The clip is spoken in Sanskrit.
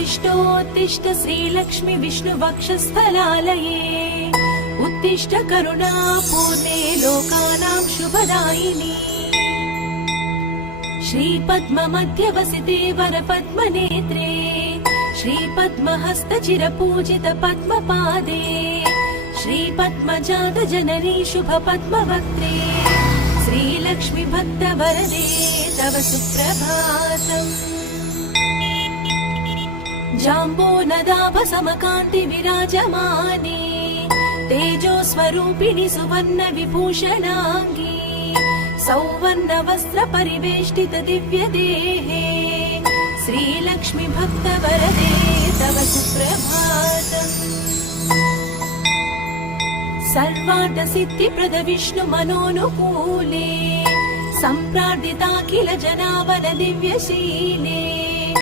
उत्तिष्ठोत्तिष्ठ श्रीलक्ष्मी विष्णुवक्षस्थलालये उत्तिष्ठ करुणापूर्णे लोकानां शुभदायिनी श्रीपद्ममध्यवसिते वरपद्मनेत्रे श्रीपद्महस्तचिरपूजित पद्मपादे श्रीपद्मजातजननी शुभपद्मवक्त्रे श्रीलक्ष्मी भक्तवरदे तव सुप्रभातम्। जाम्बोनदाभसमकान्ति विराजमाने तेजोस्वरूपिणि सुवर्ण विभूषणाङ्गी सौवर्ण वस्त्र परिवेष्टित दिव्य देहे श्रीलक्ष्मी भक्तवरदे तव सुप्रभातम्। सर्वार्थ सिद्धिप्रद विष्णु मनोनुकूले सम्प्रार्थिता किल जनावन दिव्यशीले